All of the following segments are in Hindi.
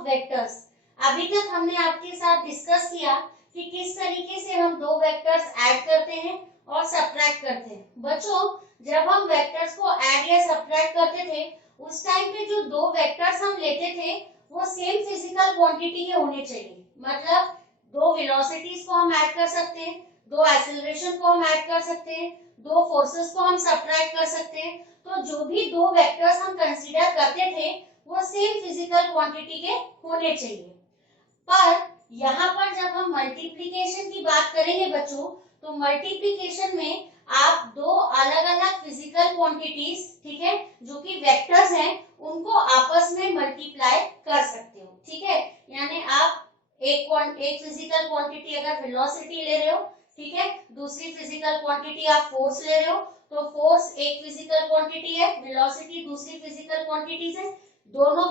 Of vectors. अभी तक हमने आपके साथ डिस्कस किया कि किस तरीके से हम दो वेक्टर्स ऐड करते हैं और सब्ट्रैक्ट करते हैं। बच्चों, जब हम वेक्टर्स को ऐड या सब्ट्रैक्ट करते थे उस टाइम पे जो दो वेक्टर्स हम लेते थे वो सेम फिजिकल क्वांटिटी के होने चाहिए। मतलब दो वेलोसिटीज को हम ऐड कर सकते हैं, दो एक्सेलरेशन को हम ऐड कर सकते हैं, दो फोर्सेस को हम सब्ट्रैक्ट कर सकते हैं। तो जो भी दो वेक्टर्स हम कंसीडर करते थे वो सेम फिजिकल क्वांटिटी के होने चाहिए। पर यहाँ पर जब हम मल्टीप्लिकेशन की बात करेंगे बच्चों, तो मल्टीप्लिकेशन में आप दो अलग अलग फिजिकल क्वांटिटीज, ठीक है, जो कि वेक्टर्स हैं, उनको आपस में मल्टीप्लाई कर सकते हो। ठीक है, यानी आप एक फिजिकल क्वांटिटी अगर वेलोसिटी ले रहे हो, ठीक है, दूसरी फिजिकल क्वांटिटी आप फोर्स ले रहे हो, तो फोर्स एक फिजिकल क्वांटिटी है, वेलोसिटी दूसरी फिजिकल क्वांटिटी है, दोनों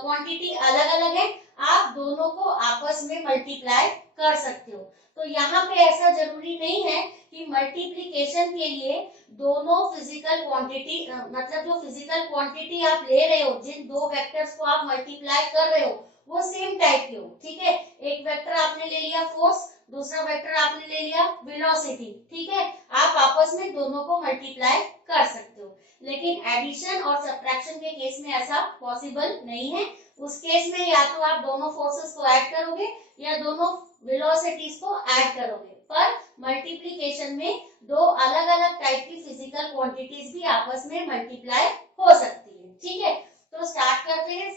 क्वांटिटी अलग अलग है, आप दोनों को आपस में मल्टीप्लाई कर सकते हो। तो यहाँ पे ऐसा जरूरी नहीं है कि मल्टीप्लिकेशन के लिए दोनों फिजिकल क्वांटिटी, मतलब जो फिजिकल क्वांटिटी आप ले रहे हो, जिन दो वेक्टर्स को आप मल्टीप्लाई कर रहे हो वो सेम टाइप के हो। ठीक है, एक वेक्टर आपने ले लिया फोर्स, दूसरा वेक्टर आपने ले लिया वेलोसिटी, ठीक है, आप आपस में दोनों को मल्टीप्लाई कर सकते हो। लेकिन एडिशन और सब्ट्रैक्शन के केस में ऐसा पॉसिबल नहीं है। उस केस में या तो आप दोनों फोर्सेस को ऐड करोगे या दोनों वेलोसिटीज को ऐड करोगे। पर मल्टीप्लिकेशन में दो अलग अलग टाइप की फिजिकल क्वांटिटीज भी आपस में मल्टीप्लाई हो सकती है। ठीक है, तो स्टार्ट करते हैं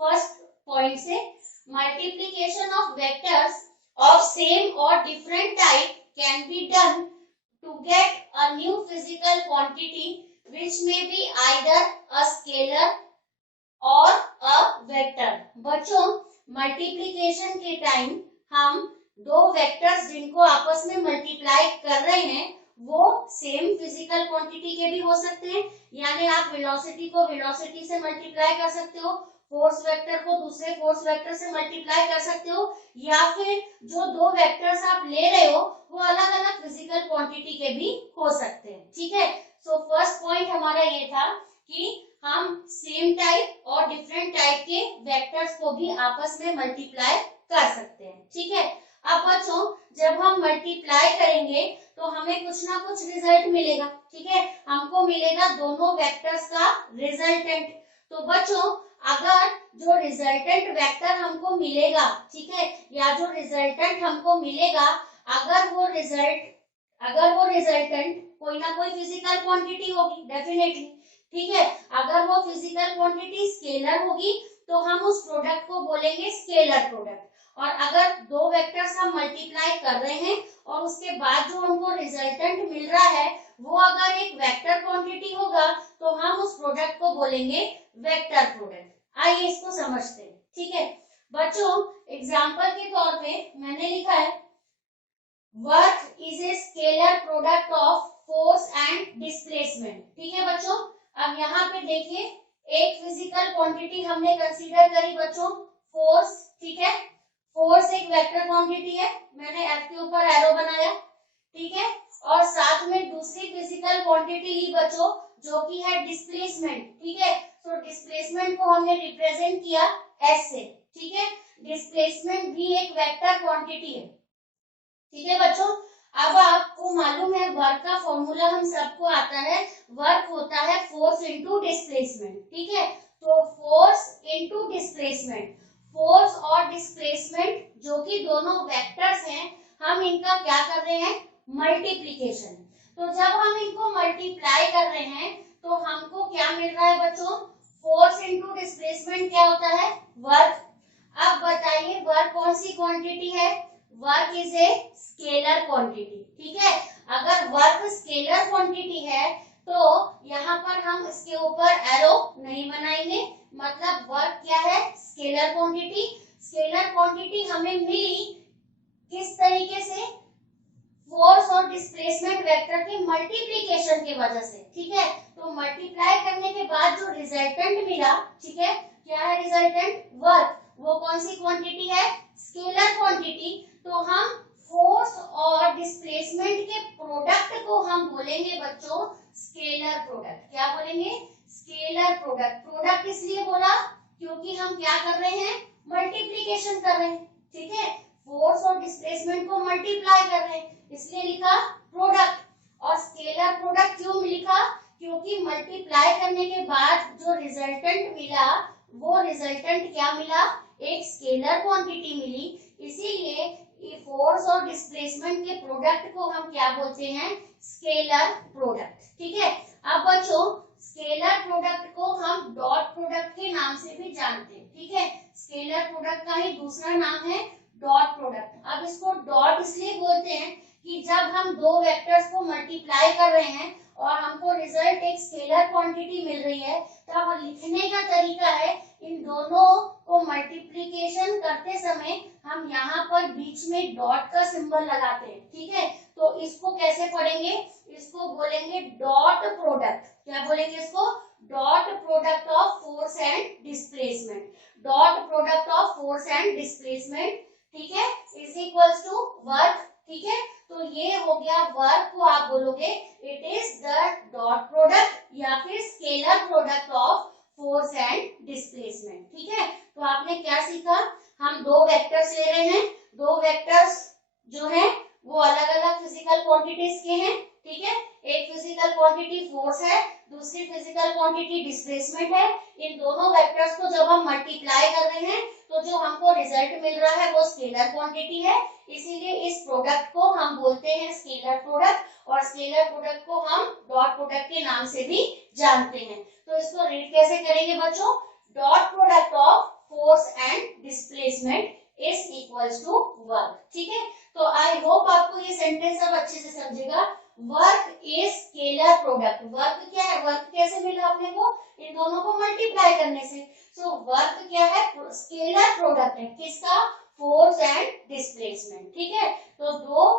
फर्स्ट पॉइंट से। Multiplication of vectors of same or different type can be done to get a new physical quantity which may be either a scalar or a vector। बच्चों, मल्टीप्लिकेशन के टाइम हम दो वेक्टर्स जिनको आपस में मल्टीप्लाई कर रहे हैं वो सेम फिजिकल क्वांटिटी के भी हो सकते हैं। यानी आप वेलोसिटी को वेलोसिटी से मल्टीप्लाई कर सकते हो, फोर्स वेक्टर को दूसरे फोर्स वेक्टर से मल्टीप्लाई कर सकते हो, या फिर जो दो वेक्टर्स आप ले रहे हो वो अलग अलग फिजिकल क्वांटिटी के भी हो सकते हैं। ठीक है, सो फर्स्ट पॉइंट हमारा ये था कि हम सेम टाइप और डिफरेंट टाइप के वेक्टर्स को भी आपस में मल्टीप्लाई कर सकते हैं। ठीक है, अब बच्चों जब हम मल्टीप्लाई करेंगे तो हमें कुछ ना कुछ रिजल्ट मिलेगा। ठीक है, हमको मिलेगा दोनों वेक्टर्स का रिजल्टेंट। तो बच्चों अगर जो रिजल्टेंट वेक्टर हमको मिलेगा, ठीक है, या जो रिजल्टेंट हमको मिलेगा, अगर वो रिजल्टेंट कोई ना कोई फिजिकल क्वांटिटी होगी डेफिनेटली। ठीक है, अगर वो फिजिकल क्वांटिटी स्केलर होगी तो हम उस प्रोडक्ट को बोलेंगे स्केलर प्रोडक्ट। और अगर दो वेक्टर्स हम मल्टीप्लाई कर रहे हैं और उसके बाद जो हमको रिजल्टेंट मिल रहा है वो अगर एक वेक्टर क्वांटिटी होगा तो हम उस प्रोडक्ट को बोलेंगे वेक्टर प्रोडक्ट। आइए इसको समझते हैं। ठीक है बच्चों, एग्जांपल के तौर पे मैंने लिखा है work is a scalar product of force and displacement. ठीक है बच्चों, अब यहाँ पे देखिए एक फिजिकल क्वांटिटी हमने कंसीडर करी बच्चों फोर्स। ठीक है, फोर्स एक वेक्टर क्वांटिटी है, मैंने एफ के ऊपर एरो बनाया। ठीक है, और साथ में दूसरी फिजिकल क्वांटिटी ली बच्चों जो कि है डिस्प्लेसमेंट। ठीक है, तो डिस्प्लेसमेंट को हमने रिप्रेजेंट किया एस से। ठीक है, डिस्प्लेसमेंट भी एक वेक्टर क्वांटिटी है। ठीक है बच्चों, अब आपको मालूम है वर्क का फॉर्मूला हम सबको आता है, वर्क होता है फोर्स इनटू डिस्प्लेसमेंट। ठीक है, तो फोर्स इनटू डिस्प्लेसमेंट, फोर्स और डिस्प्लेसमेंट जो कि दोनों वेक्टर्स हैं, हम इनका क्या कर रहे हैं मल्टीप्लिकेशन। तो जब हम इनको मल्टीप्लाई कर रहे हैं तो हमको क्या मिल रहा है बच्चों, फोर्स इनटू डिस्प्लेसमेंट क्या होता है वर्क। अब बताइए वर्क कौन सी क्वांटिटी है, work is a scalar quantity. ठीक है, अगर वर्क स्केलर क्वांटिटी है तो यहाँ पर हम इसके ऊपर एरो नहीं बनाएंगे, मतलब वर्क क्या है स्केलर क्वांटिटी। स्केलर क्वांटिटी हमें मिली किस तरीके से, फोर्स और डिस्प्लेसमेंट वेक्टर के मल्टीप्लिकेशन की वजह से। ठीक है, तो मल्टीप्लाई करने के बाद जो रिजल्टेंट मिला, ठीक है, क्या है रिजल्टेंट वर्क, वो कौन सी क्वांटिटी है स्केलर क्वांटिटी। तो हम फोर्स और डिस्प्लेसमेंट के प्रोडक्ट को हम बोलेंगे बच्चों स्केलर प्रोडक्ट। क्या बोलेंगे स्केलर प्रोडक्ट। प्रोडक्ट इसलिए बोला क्योंकि हम क्या कर रहे हैं मल्टीप्लीकेशन कर रहे हैं, ठीक है, फोर्स और डिस्प्लेसमेंट को मल्टीप्लाई कर रहे हैं, इसलिए लिखा प्रोडक्ट। और स्केलर प्रोडक्ट क्यों लिखा, क्योंकि मल्टीप्लाई करने के बाद जो रिजल्टेंट मिला वो रिजल्टेंट क्या मिला, एक स्केलर क्वांटिटी मिली, इसीलिए फोर्स और डिस्प्लेसमेंट के प्रोडक्ट को हम क्या बोलते हैं, स्केलर प्रोडक्ट। ठीक है, अब बच्चों स्केलर प्रोडक्ट को हम डॉट प्रोडक्ट के नाम से भी जानते हैं। ठीक है, स्केलर प्रोडक्ट का ही दूसरा नाम है डॉट प्रोडक्ट। अब इसको डॉट इसलिए बोलते हैं कि जब हम दो वेक्टर्स को मल्टीप्लाई कर रहे हैं और हमको रिजल्ट एक स्केलर क्वांटिटी मिल रही है, तब लिखने का तरीका है इन दोनों को मल्टीप्लिकेशन करते समय हम यहाँ पर बीच में डॉट का सिंबल लगाते हैं। ठीक है, तो इसको कैसे पढ़ेंगे, इसको बोलेंगे डॉट प्रोडक्ट। क्या बोलेंगे इसको, dot product of force and displacement. Dot product of force and displacement, ठीक है, इज इक्वल्स टू वर्क। ठीक है, तो ये हो गया वर्क को आप बोलोगे it is the dot product या फिर scalar product of force and displacement. ठीक है, तो आपने क्या सीखा, हम दो वेक्टर्स ले रहे हैं, दो वेक्टर्स जो है वो अलग अलग फिजिकल क्वांटिटीज के हैं। ठीक है, एक फिजिकल क्वांटिटी फोर्स है, दूसरी फिजिकल क्वांटिटी डिस्प्लेसमेंट है। इन दोनों वेक्टर्स को जब हम मल्टीप्लाई कर रहे हैं तो जो हमको रिजल्ट मिल रहा है वो स्केलर क्वांटिटी है, इसीलिए इस प्रोडक्ट को हम बोलते हैं स्केलर प्रोडक्ट। और स्केलर प्रोडक्ट को हम डॉट प्रोडक्ट के नाम से भी जानते हैं। तो इसको रीड कैसे करेंगे बच्चों, dot product of force and displacement is equals to work. ठीक है, तो आई होप आपको ये सेंटेंस अब अच्छे से समझेगा। Work is scalar product. Work क्या है, वर्क कैसे मिला अपने को, इन दोनों को मल्टीप्लाई करने से। सो वर्क क्या है, स्केलर प्रोडक्ट है, किसका, फोर्स एंड डिस्प्लेसमेंट। ठीक है, तो दो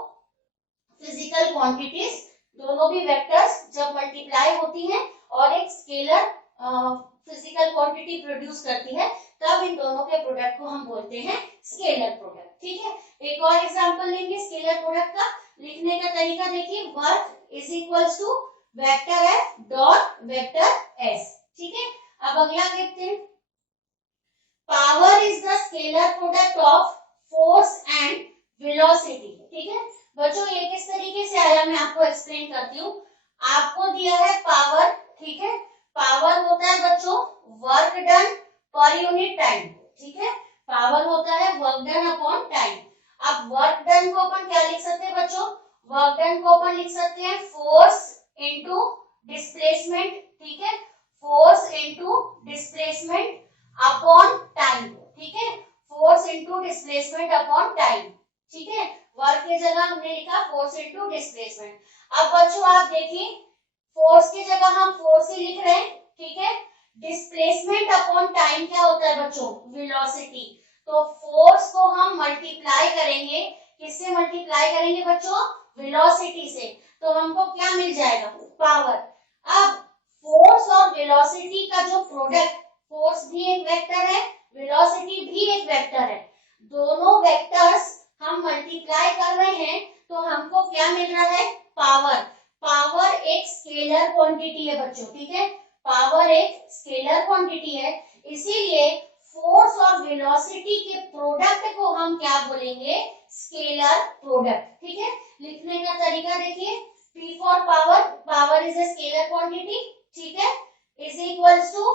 फिजिकल क्वांटिटीज, दोनों भी वेक्टर्स जब मल्टीप्लाई होती हैं और एक स्केलर फिजिकल क्वांटिटी प्रोड्यूस करती है, तब इन दोनों के प्रोडक्ट को हम बोलते हैं स्केलर प्रोडक्ट। ठीक है, एक और एग्जांपल लेंगे स्केलर प्रोडक्ट का। लिखने का तरीका देखिए, work is equals to vector F dot vector S. ठीक है, अब अगला देखते हैं, power is the scalar product of force and velocity. ठीक है बच्चों, ये किस तरीके से आया मैं आपको एक्सप्लेन करती हूँ। आपको दिया है पावर, ठीक है, पावर होता है बच्चों work done per unit time. ठीक है, पावर होता है वर्क डन अपॉन टाइम। अब वर्क डन को अपन क्या लिख सकते हैं बच्चों, वर्क डन को अपन लिख सकते हैं फोर्स इनटू डिस्प्लेसमेंट। ठीक है, force into displacement upon time. ठीक है, force into displacement upon time. ठीक है, वर्क की जगह हमने लिखा फोर्स इनटू डिस्प्लेसमेंट। अब बच्चों आप देखिए, फोर्स की जगह हम फोर्स ही लिख रहे हैं। ठीक है, डिस्प्लेसमेंट अपॉन टाइम क्या होता है बच्चों, वेलोसिटी। तो फोर्स को हम मल्टीप्लाई करेंगे, किससे मल्टीप्लाई करेंगे बच्चों, वेलोसिटी से, तो हमको क्या मिल जाएगा, पावर। अब फोर्स और वेलोसिटी का जो प्रोडक्ट, फोर्स भी एक वेक्टर है, वेलोसिटी भी एक वेक्टर है, दोनों वेक्टर्स हम मल्टीप्लाई कर रहे हैं तो हमको क्या मिल रहा है, पावर। पावर एक स्केलर क्वांटिटी है बच्चों। ठीक है, पावर एक स्केलर क्वांटिटी है, इसीलिए फोर्स और वेलोसिटी के प्रोडक्ट को हम क्या बोलेंगे, स्केलर प्रोडक्ट। ठीक है, लिखने का तरीका देखिए, P for power, power is a scalar quantity. ठीक है, is equals to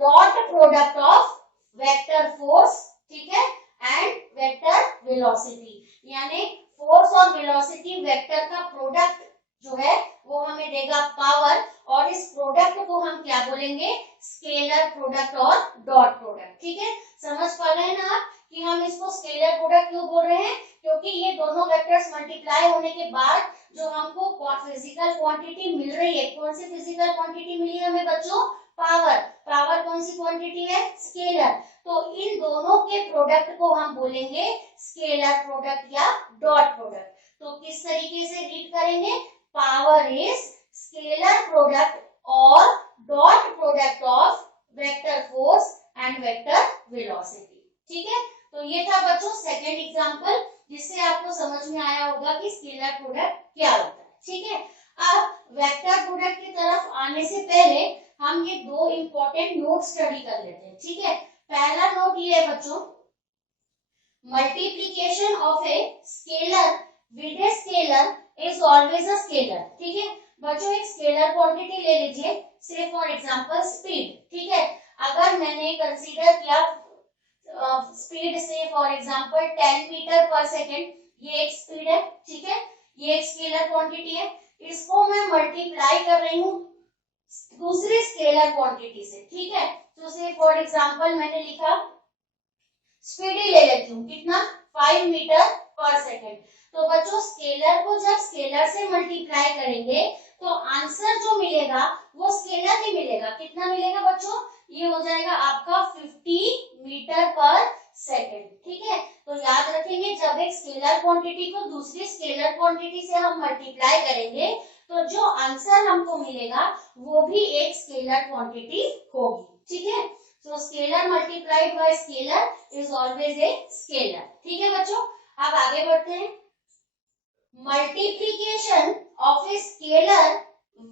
dot product of vector force, ठीक है, एंड वेक्टर वेलोसिटी। यानी फोर्स और वेलोसिटी वेक्टर का प्रोडक्ट जो है वो हमें देगा पावर, और इस प्रोडक्ट को हम क्या बोलेंगे, स्केलर प्रोडक्ट और डॉट प्रोडक्ट। ठीक है, समझ पा रहे हैं ना आप कि हम इसको स्केलर प्रोडक्ट क्यों बोल रहे हैं, क्योंकि ये दोनों वेक्टर्स मल्टीप्लाई होने के बाद जो हमको फिजिकल क्वांटिटी मिल रही है, कौन सी फिजिकल क्वांटिटी मिली है हमें बच्चों, पावर। पावर कौन सी क्वांटिटी है, स्केलर। तो इन दोनों के प्रोडक्ट को हम बोलेंगे स्केलर प्रोडक्ट या डॉट प्रोडक्ट। तो किस तरीके से रीड करेंगे, पावर इज स्केलर प्रोडक्ट और dot product of vector force and vector velocity. ठीक है, तो ये था बच्चों सेकंड एग्जांपल, जिससे आपको समझ में आया होगा कि स्केलर प्रोडक्ट क्या होता है। ठीक है, अब वेक्टर प्रोडक्ट की तरफ आने से पहले हम ये दो इंपॉर्टेंट नोट स्टडी कर लेते हैं। ठीक है, पहला नोट ये है बच्चों, multiplication of a scalar with a scalar is always a scalar. ठीक है बच्चों, एक स्केलर क्वांटिटी ले लीजिए, से फॉर एग्जांपल स्पीड। ठीक है, अगर मैंने कंसीडर किया स्पीड से for example 10 metre per second, ये एक स्पीड है। ठीक है, ये एक स्केलर क्वांटिटी है, इसको मैं मल्टीप्लाई कर रही हूँ दूसरी स्केलर क्वांटिटी से। ठीक है, तो से फॉर एग्जांपल मैंने लिखा स्पीड ही ले लेती हूँ, कितना 5 मीटर पर सेकेंड। तो बच्चों स्केलर को जब स्केलर से मल्टीप्लाई करेंगे तो आंसर जो मिलेगा वो स्केलर ही मिलेगा। कितना मिलेगा बच्चों, ये हो जाएगा आपका 50 मीटर पर सेकेंड। ठीक है, तो याद रखेंगे जब एक स्केलर क्वांटिटी को दूसरी स्केलर क्वांटिटी से हम मल्टीप्लाई करेंगे तो जो आंसर हमको मिलेगा वो भी एक स्केलर क्वांटिटी होगी। ठीक है, so scalar multiplied by scalar is always a scalar। ठीक है बच्चों, अब आगे बढ़ते हैं। Multiplication of a scalar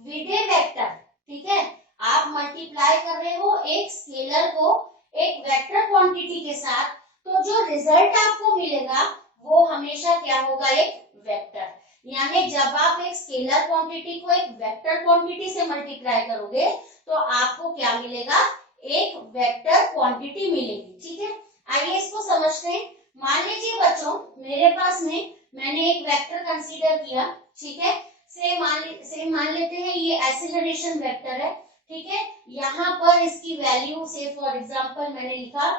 with A vector. ठीक है, आप मल्टीप्लाई कर रहे हो एक स्केलर को एक वेक्टर क्वांटिटी के साथ, तो जो रिजल्ट आपको मिलेगा वो हमेशा क्या होगा, एक वेक्टर। यानी जब आप एक स्केलर क्वांटिटी को एक वेक्टर क्वांटिटी से मल्टीप्लाई करोगे तो आपको क्या मिलेगा, एक वेक्टर क्वांटिटी मिलेगी। ठीक है, आइए इसको समझते हैं। मान लीजिए बच्चों मेरे पास में मैंने एक वेक्टर कंसीडर किया। ठीक है, से मान लेते हैं ये एक्सीलरेशन वेक्टर है। ठीक है, यहाँ पर इसकी वैल्यू से फॉर एग्जांपल मैंने लिखा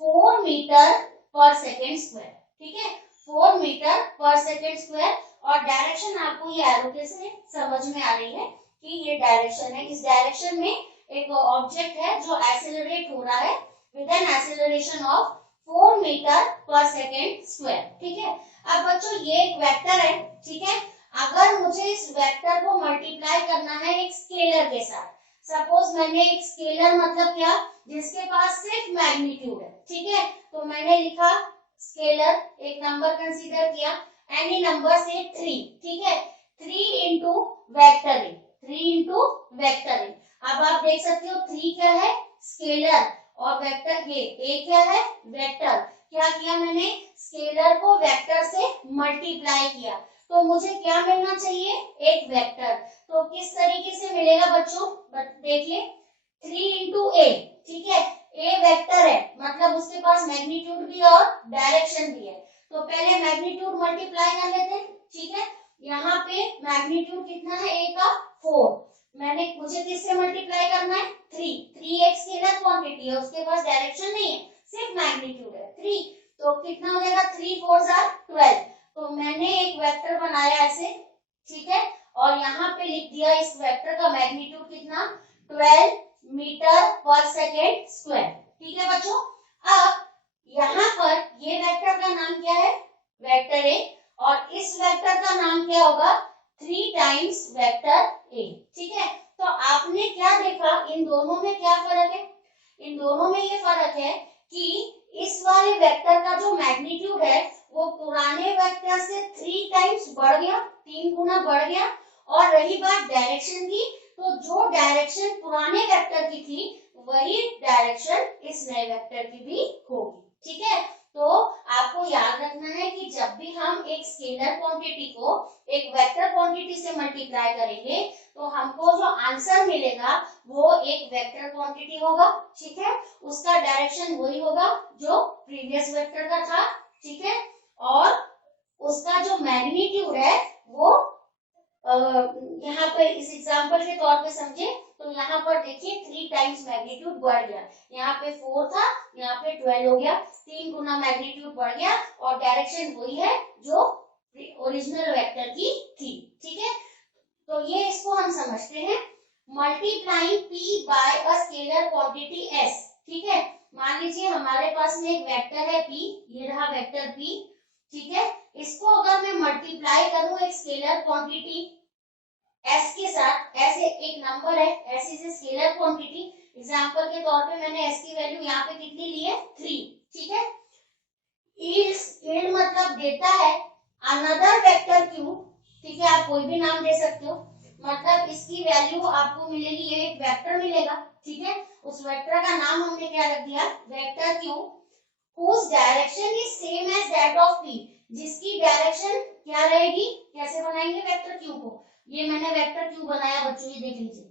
4 मीटर पर सेकेंड स्क्वायर। ठीक है, 4 मीटर पर सेकेंड स्क्वायर, और डायरेक्शन आपको ये एरो के से समझ में आ रही है कि ये डायरेक्शन है। इस डायरेक्शन में एक ऑब्जेक्ट है जो एक्सेलरेट हो रहा है with an acceleration of 4 metre per second square. ठीक है, अब बच्चों ये एक वेक्टर है। ठीक है, अगर मुझे इस वेक्टर को मल्टीप्लाई करना है एक स्केलर के साथ, सपोज मैंने एक स्केलर मतलब क्या, जिसके पास सिर्फ मैग्नीट्यूड है। ठीक है, तो मैंने लिखा स्केलर, एक नंबर कंसीडर किया, एनी नंबर से 3। ठीक है, 3 इंटू वेक्टरिंग, 3 इंटू वेक्टरिंग। अब आप देख सकते हो 3 क्या है, स्केलर, और वेक्टर ये A क्या है, वेक्टर। क्या किया मैंने, स्केलर को वेक्टर से मल्टीप्लाई किया, तो मुझे क्या मिलना चाहिए, एक वेक्टर। तो किस तरीके से मिलेगा बच्चों, देखिए 3 इंटू A। ठीक है, A वेक्टर है मतलब उसके पास मैग्नीट्यूड भी और डायरेक्शन भी है, तो पहले मैग्नीट्यूड मल्टीप्लाई कर लेते हैं। ठीक है, यहाँ पे मैग्नीट्यूड कितना है A का, 4। मुझे किससे मल्टीप्लाई करना है, 3 एक स्केलर क्वांटिटी है, उसके पास डायरेक्शन नहीं है, सिर्फ मैग्नीट्यूड है 3, तो कितना हो जाएगा, 3 4 12। तो मैंने एक वेक्टर बनाया ऐसे। ठीक है, और यहाँ पे लिख दिया इस वेक्टर का मैग्नीट्यूड कितना, 12 मीटर पर सेकेंड स्क्वायर। ठीक है बच्चों, अब यहाँ पर ये वेक्टर का नाम क्या है, वेक्टर ए, और इस वेक्टर का नाम क्या होगा, 3 टाइम्स वेक्टर ए। ठीक है, तो आपने क्या देखा, इन दोनों में क्या फर्क है, इन दोनों में ये फर्क है कि इस वाले वेक्टर का जो मैग्नीट्यूड है वो पुराने वेक्टर से 3 टाइम्स बढ़ गया, 3 गुना बढ़ गया। और रही बात डायरेक्शन की, तो जो डायरेक्शन पुराने वेक्टर की थी वही डायरेक्शन इस नए वेक्टर की भी होगी। ठीक है, तो आपको याद रखना है कि जब भी हम एक स्केलर क्वांटिटी को एक वेक्टर क्वांटिटी से मल्टीप्लाई करेंगे तो हमको जो आंसर मिलेगा वो एक वेक्टर क्वांटिटी होगा। ठीक है, उसका डायरेक्शन वही होगा जो प्रीवियस वेक्टर का था। ठीक है, और उसका जो मैग्नीट्यूड है वो यहाँ पर इस एग्जांपल के तौर पे समझे तो यहाँ पर देखिए 3 टाइम्स मैग्नीट्यूड बढ़ गया, यहाँ पे 4 था, यहाँ पे 12 हो गया, 3 गुना मैग्नीट्यूड बढ़ गया, और डायरेक्शन वही है जो ओरिजिनल वेक्टर की थी। ठीक है, तो ये इसको हम समझते हैं multiplying p by a scalar quantity s। ठीक है, मान लीजिए हमारे पास में एक वेक्टर है p, ये रहा वेक्टर p। ठीक है, इसको अगर मैं मल्टीप्लाई करूं एक स्केलर क्वांटिटी s के साथ, ऐसे एक नंबर है, s is a scalar quantity, example के तौर पे मैंने s की वैल्यू यहाँ पे कितनी ली है, 3। ठीक है, यील्ड मतलब देता है अनदर वेक्टर q। ठीक है, आप कोई भी नाम दे सकते हो, मतलब इसकी वैल्यू आपको मिलेगी, ये एक वेक्टर मिलेगा, ठीक है। उस वेक्टर का नाम हमने क्या रख दिया, vector Q, whose direction is same as that of p, जिसकी डायरेक्शन क्या रहेगी, कैसे बनाएंगे वेक्टर क्यू को, ये मैंने वेक्टर क्यू बनाया बच्चों, ये देख लीजिए,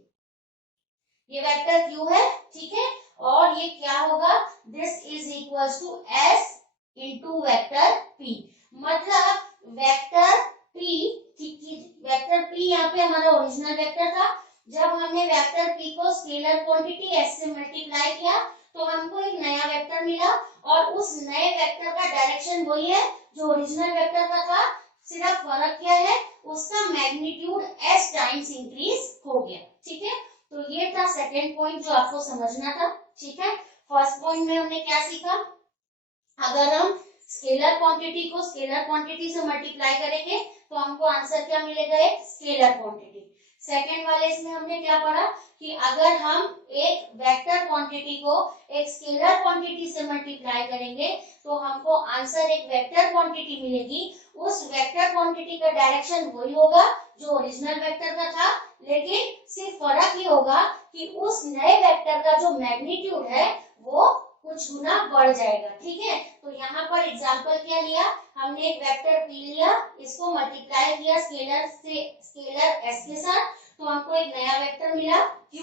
ये वेक्टर क्यू है, ठीक है। और ये क्या होगा, this is equals to s into vector p, मतलब वेक्टर p, वेक्टर p यहाँ पे हमारा ओरिजिनल वेक्टर था, जब हमने वेक्टर p को स्केलर क्वांटिटी s से मल्टीप्लाई किया तो हमको एक नया वेक्टर मिला, और उस नए वेक्टर का डायरेक्शन वही है जो ओरिजिनल वेक्टर का था, सिर्फ फर्क क्या है, उसका मैग्नीट्यूड s टाइम्स इंक्रीज हो गया, ठीक है। तो ये था सेकेंड पॉइंट जो आपको समझना था, ठीक है। फर्स्ट पॉइंट में हमने क्या सीखा, अगर हम स्केलर क्वांटिटी को स्केलर क्वांटिटी से मल्टीप्लाई करेंगे तो हमको आंसर क्या मिलेगा, एक स्केलर क्वांटिटी। सेकेंड वाले इसमें हमने क्या पढ़ा कि अगर हम एक वेक्टर क्वांटिटी को एक स्केलर क्वांटिटी से मल्टीप्लाई करेंगे तो हमको आंसर एक वेक्टर क्वांटिटी मिलेगी, उस वेक्टर क्वांटिटी का डायरेक्शन वही होगा जो ओरिजिनल वेक्टर का था, लेकिन सिर्फ फर्क ये होगा कि उस नए वेक्टर का जो मैग्नीट्यूड है वो कुछ गुना बढ़ जाएगा, ठीक है। तो यहाँ पर एग्जांपल क्या लिया, हमने एक वेक्टर p लिया, इसको मल्टीप्लाई किया स्केलर से, स्केलर s के साथ, तो हमको एक नया वेक्टर मिला q,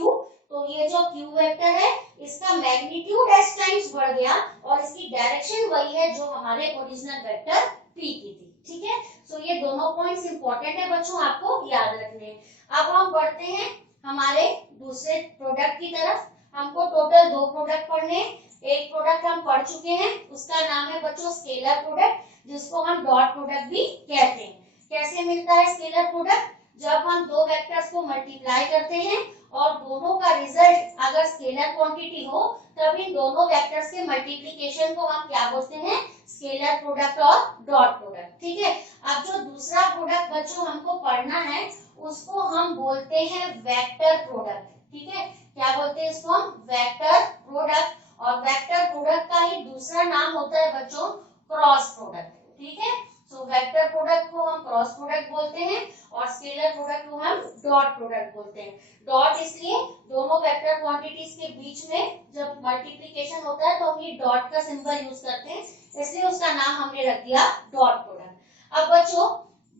तो ये जो q वेक्टर है इसका मैग्नीट्यूड s टाइम्स बढ़ गया और इसकी डायरेक्शन वही है जो हमारे ओरिजिनल वेक्टर p की थी, ठीक है। सो ये दोनों पॉइंट्स इंपॉर्टेंट है बच्चों, आपको याद रखने। अब हम बढ़ते हैं हमारे दूसरे प्रोडक्ट की तरफ, हमको टोटल 2 प्रोडक्ट पढ़ने हैं। एक प्रोडक्ट हम पढ़ चुके हैं, उसका नाम है बच्चों स्केलर प्रोडक्ट, जिसको हम डॉट प्रोडक्ट भी कहते हैं। कैसे मिलता है स्केलर प्रोडक्ट, जब हम दो वेक्टर्स को मल्टीप्लाई करते हैं और दोनों का रिजल्ट अगर स्केलर क्वांटिटी हो तब इन दोनों वेक्टर्स के मल्टीप्लिकेशन को हम क्या बोलते हैं, स्केलर प्रोडक्ट और डॉट प्रोडक्ट, ठीक है। अब जो दूसरा प्रोडक्ट बच्चों हमको पढ़ना है उसको हम बोलते हैं वेक्टर प्रोडक्ट, ठीक है। क्या बोलते हैं इसको हम, वेक्टर प्रोडक्ट, और वेक्टर प्रोडक्ट का ही दूसरा नाम होता है बच्चों क्रॉस प्रोडक्ट, ठीक है। सो वेक्टर प्रोडक्ट को हम क्रॉस प्रोडक्ट बोलते हैं और स्केलर प्रोडक्ट को हम डॉट प्रोडक्ट बोलते हैं। डॉट इसलिए दोनों वेक्टर क्वांटिटीज के बीच में जब मल्टीप्लिकेशन होता है तो हम ये डॉट का सिंबल यूज करते हैं, इसलिए उसका नाम हमने रख दिया डॉट प्रोडक्ट। अब बच्चों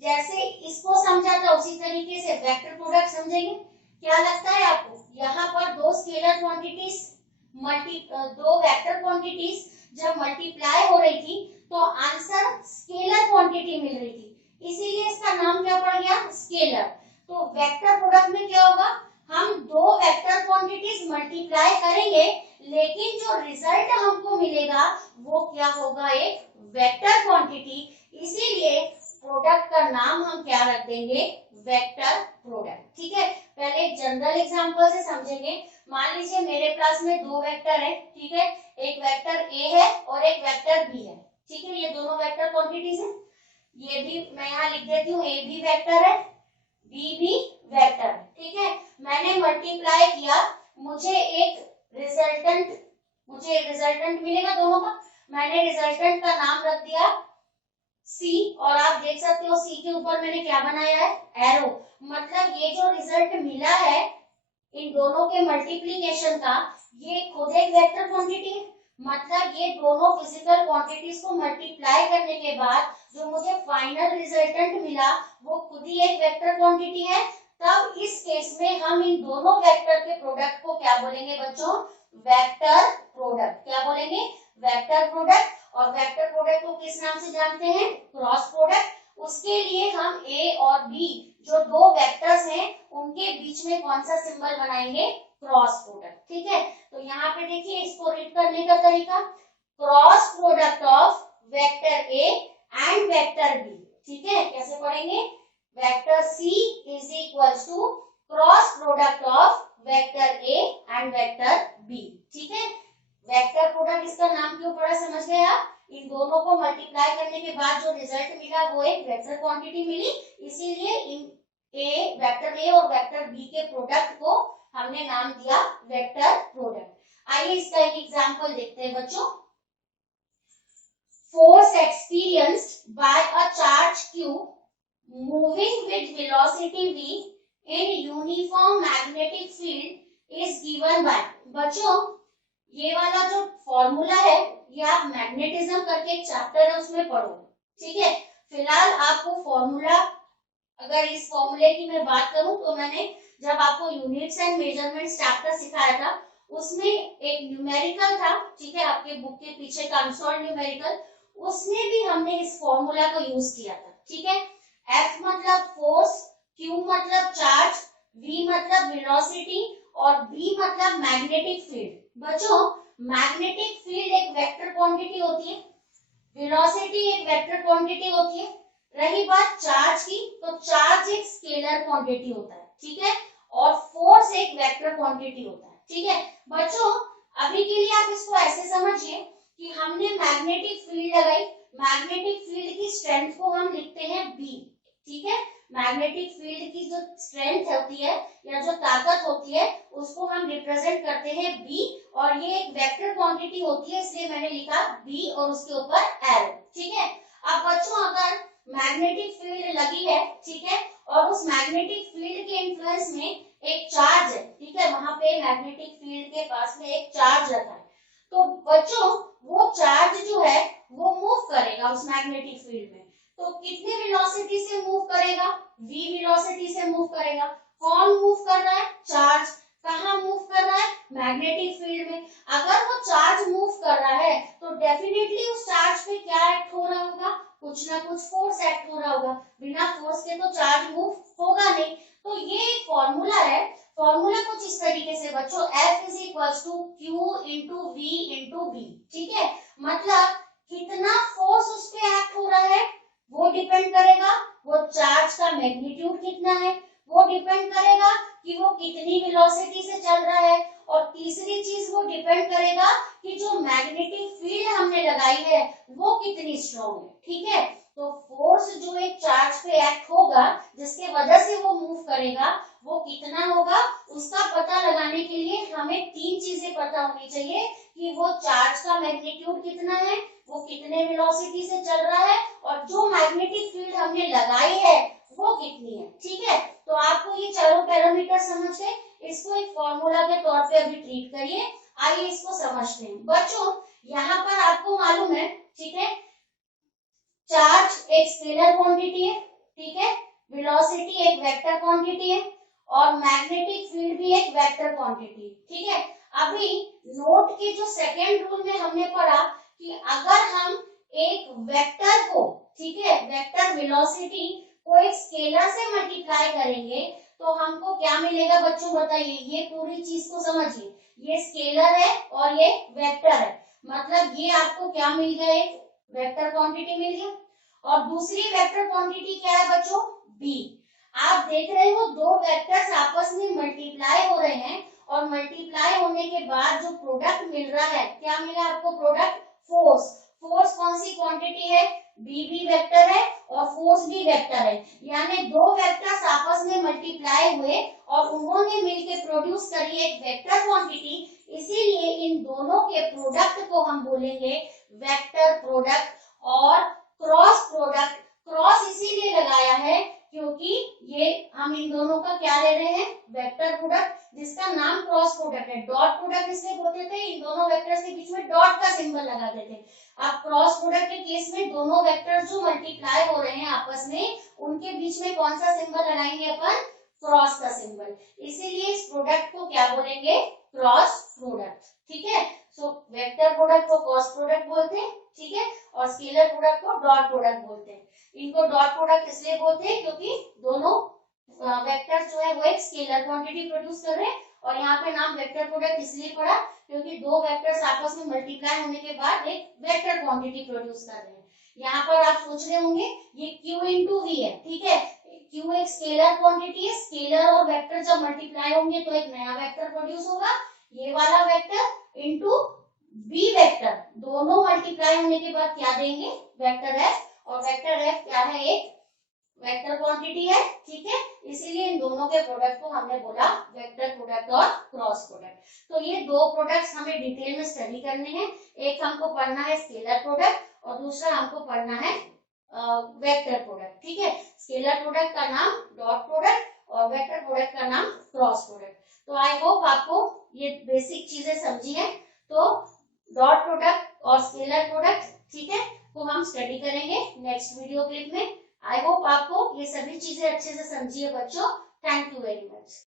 जैसे इसको समझा था उसी तरीके से वेक्टर प्रोडक्ट समझेंगे। क्या लगता है आपको, यहाँ पर दो स्केलर क्वांटिटीज दो वेक्टर क्वांटिटीज जब मल्टीप्लाई हो रही थी तो आंसर स्केलर क्वांटिटी मिल रही थी, इसीलिए इसका नाम क्या पड़ गया, स्केलर। तो वेक्टर प्रोडक्ट में क्या होगा, हम दो वेक्टर क्वांटिटीज मल्टीप्लाई करेंगे लेकिन जो रिजल्ट हमको मिलेगा वो क्या होगा, एक वेक्टर क्वांटिटी, इसीलिए प्रोडक्ट का नाम हम क्या रख देंगे, वेक्टर प्रोडक्ट, ठीक है। पहले एक जनरल एग्जांपल से समझेंगे। मान लीजिए मेरे क्लास में दो वेक्टर है, ठीक है, एक वेक्टर a है और एक वेक्टर b है, ठीक है। ये दोनों वेक्टर क्वांटिटीज हैं, ये भी मैं यहाँ लिख देती हूँ, a भी वेक्टर है b भी वेक्टर है, ठीक है। मैंने मल्टीप्लाई किया, मुझे एक रिजल्टेंट मिलेगा दोनों का, मैंने रिजल्टेंट का नाम रख दिया C, और आप देख सकते हो C के ऊपर मैंने क्या बनाया है, एरो, मतलब ये जो रिजल्ट मिला है इन दोनों के मल्टीप्लिकेशन का, ये खुद एक वेक्टर क्वांटिटी है, मतलब ये दोनों फिजिकल क्वांटिटीज को मल्टीप्लाई करने के बाद जो मुझे फाइनल रिजल्टेंट मिला वो खुद ही एक वेक्टर क्वांटिटी है। तब इस केस में हम इन दोनों वेक्टर के प्रोडक्ट को क्या बोलेंगे बच्चों, वेक्टर प्रोडक्ट, क्या बोलेंगे, वेक्टर प्रोडक्ट। और वेक्टर प्रोडक्ट को किस नाम से जानते हैं, क्रॉस प्रोडक्ट। उसके लिए हम a और b जो दो वेक्टर्स हैं उनके बीच में कौन सा सिंबल बनाएंगे, क्रॉस प्रोडक्ट, ठीक है। तो यहाँ पे देखिए इसको रीड करने का तरीका, cross product of vector a and vector b, ठीक है। कैसे पढ़ेंगे, vector c is equals to cross product of vector a and vector b, ठीक है। वेक्टर प्रोडक्ट इसका नाम क्यों पड़ा समझ गए आप, इन दोनों को मल्टीप्लाई करने के बाद जो रिजल्ट मिला वो एक वेक्टर क्वांटिटी मिली, इसीलिए इन वेक्टर a और वेक्टर b के प्रोडक्ट को हमने नाम दिया वेक्टर प्रोडक्ट। आइए इसका एक एग्जांपल देखते हैं बच्चों। Force experienced bye a charge q moving with velocity v in uniform magnetic field is given by. बच्चों ये वाला जो फॉर्मूला है ये आप मैग्नेटिज्म करके एक चैप्टर है उसमें पढ़ो, ठीक है। फिलहाल आपको फॉर्मूला, अगर इस फॉर्मूले की मैं बात करूं तो मैंने जब आपको यूनिट्स एंड मेजरमेंट्स चैप्टर सिखाया था उसमें एक न्यूमेरिकल था, ठीक है, आपके बुक के पीछे का अनसॉल्व्ड न्यूमेरिकल, उसमें भी हमने इस फॉर्मूला को यूज किया था, ठीक है। F मतलब फोर्स, Q मतलब चार्ज, V मतलब वेलोसिटी और B मतलब मैग्नेटिक फील्ड। बच्चों मैग्नेटिक फील्ड एक वेक्टर क्वांटिटी होती है, वेलोसिटी एक वेक्टर क्वांटिटी होती है। रही बात चार्ज की, तो चार्ज एक स्केलर क्वांटिटी होता है, ठीक है, और फोर्स एक वेक्टर क्वांटिटी होता है, ठीक है। बच्चों अभी के लिए आप इसको ऐसे समझिए कि हमने मैग्नेटिक फील्ड लगाई, मैग्नेटिक फील्ड की स्ट्रेंथ को हम लिखते हैं B, ठीक है। मैग्नेटिक फील्ड की जो स्ट्रेंथ होती है या जो ताकत होती है उसको हम रिप्रेजेंट करते हैं B, और ये एक वेक्टर क्वांटिटी होती है इसलिए मैंने लिखा B और उसके ऊपर एरो, ठीक है। अब बच्चों अगर मैग्नेटिक फील्ड लगी है, ठीक है, और उस मैग्नेटिक फील्ड के इन्फ्लुएंस में एक चार्ज है, ठीक है, वहां पे मैग्नेटिक फील्ड के पास में एक चार्ज रखा है, तो बच्चों वो चार्ज जो है वो मूव करेगा उस मैग्नेटिक फील्ड में, तो कितने वेलोसिटी से मूव करेगा, v वेलोसिटी से मूव करेगा। कौन मूव कर रहा है, चार्ज। कहाँ मूव कर रहा है, मैग्नेटिक फील्ड में। अगर वो चार्ज मूव कर रहा है तो डेफिनेटली उस चार्ज पे क्या एक्ट हो रहा होगा, कुछ ना कुछ फोर्स एक्ट हो रहा होगा, बिना फोर्स के तो चार्ज मूव होगा नहीं। तो ये एक फॉर्मूला है, फॉर्मूला कुछ इस तरीके से बच्चों, F is equal to Q into V into B, ठीक है। मतलब कितना फोर्स उस पे एक्ट हो रहा है वो डिपेंड करेगा, वो चार्ज का मैग्नीट्यूड कितना है वो डिपेंड करेगा कि वो कितनी वेलोसिटी से चल रहा है, और तीसरी चीज वो डिपेंड करेगा कि जो मैग्नेटिक फील्ड हमने लगाई है वो कितनी स्ट्रॉन्ग है, ठीक है। तो फोर्स जो एक चार्ज पे एक्ट होगा जिसके वजह से वो मूव करेगा वो कितना होगा, उसका पता लगाने के लिए हमें तीन चीजें पता होनी चाहिए कि वो चार्ज का मैग्नीट्यूड कितना है, वो कितने वेलोसिटी से चल रहा है, और जो मैग्नेटिक फील्ड हमने लगाई है वो कितनी है, ठीक है। तो आपको ये चारों पैरामीटर समझ गए, इसको एक फॉर्मूला के तौर पे अभी ट्रीट करिए। आइए इसको समझते हैं। बच्चों यहाँ पर आपको मालूम है, ठीक है, चार्ज एक स्केलर क्वांटिटी है, ठीक है, वेलोसिटी एक वेक्टर क्वांटिटी है, और मैग्नेटिक फील्ड भी एक वेक्टर क्वांटिटी, ठीक है। अभी नोट के जो सेकेंड रूल में हमने पढ़ा कि अगर हम एक वेक्टर को, ठीक है, वेक्टर वेलोसिटी को एक स्केलर से मल्टीप्लाई करेंगे तो हमको क्या मिलेगा बच्चों, बताइए। ये पूरी चीज को समझिए, ये स्केलर है और ये वेक्टर है, मतलब ये आपको क्या मिल गया, एक वेक्टर क्वांटिटी मिल गया, और दूसरी वेक्टर क्वांटिटी क्या है बच्चों, b। आप देख रहे हो दो वेक्टर्स आपस में मल्टीप्लाई हो रहे हैं, और मल्टीप्लाई होने के बाद जो प्रोडक्ट मिल रहा है, क्या मिला आपको प्रोडक्ट, फोर्स। फोर्स कौन सी क्वांटिटी है, b भी वेक्टर है और फोर्स भी वेक्टर है, यानी दो वेक्टर्स आपस में मल्टीप्लाई हुए और उन्होंने मिलकर प्रोड्यूस करी एक वेक्टर क्वांटिटी, इसीलिए इन दोनों के प्रोडक्ट को हम बोलेंगे वेक्टर प्रोडक्ट और क्रॉस प्रोडक्ट। क्रॉस इसीलिए लगाया है क्योंकि ये हम इन दोनों का क्या ले रहे हैं, वेक्टर प्रोडक्ट, जिसका नाम क्रॉस प्रोडक्ट है। डॉट प्रोडक्ट इसलिए बोलते थे, इन दोनों वेक्टर्स के बीच में डॉट का सिंबल लगाते थे। अब क्रॉस प्रोडक्ट के केस में दोनों वेक्टर्स जो मल्टीप्लाई हो रहे हैं आपस में, उनके बीच में कौन सा सिंबल लगाएंगे अपन, क्रॉस का सिंबल, इसीलिए इस प्रोडक्ट को क्या बोलेंगे, क्रॉस प्रोडक्ट, ठीक है। सो वेक्टर प्रोडक्ट को क्रॉस प्रोडक्ट बोलते हैं, ठीक है, और scalar product co dot product बोलते हैं। इनको डॉट प्रोडक्ट इसलिए बोलते हैं क्योंकि दोनों वेक्टर्स जो है वो एक स्केलर क्वांटिटी प्रोड्यूस कर रहे हैं, और यहाँ पे नाम वेक्टर प्रोडक्ट इसलिए पड़ा क्योंकि दो वेक्टर्स आपस में मल्टीप्लाई होने के बाद एक वेक्टर क्वांटिटी प्रोड्यूस कर रहे हैं। यहाँ पर आप सोच रहे होंगे ये Q इंटू V है, ठीक है, Q एक स्केलर क्वांटिटी है, स्केलर और वेक्टर जब मल्टीप्लाई होंगे तो एक नया वेक्टर प्रोड्यूस होगा, ये वाला वेक्टर इंटू V वेक्टर, दोनों मल्टीप्लाई होने के बाद क्या देंगे, वेक्टर F, और वेक्टर F क्या है, एक वेक्टर क्वांटिटी है, ठीक है, इसीलिए इन दोनों के प्रोडक्ट को हमने बोला वेक्टर प्रोडक्ट और क्रॉस प्रोडक्ट। तो ये दो प्रोडक्ट्स हमें डिटेल में स्टडी करने हैं, एक हमको पढ़ना है स्केलर प्रोडक्ट और दूसरा हमको पढ़ना है वेक्टर प्रोडक्ट, ठीक है। स्केलर प्रोडक्ट का नाम डॉट प्रोडक्ट और वेक्टर प्रोडक्ट का नाम क्रॉस प्रोडक्ट। तो आई होप आपको ये बेसिक चीजें समझी है। तो डॉट प्रोडक्ट और स्केलर प्रोडक्ट, ठीक है, को हम स्टडी करेंगे नेक्स्ट वीडियो क्लिप में। आई होप आपको ये सभी चीजें अच्छे से समझी है बच्चों। Thank you very much.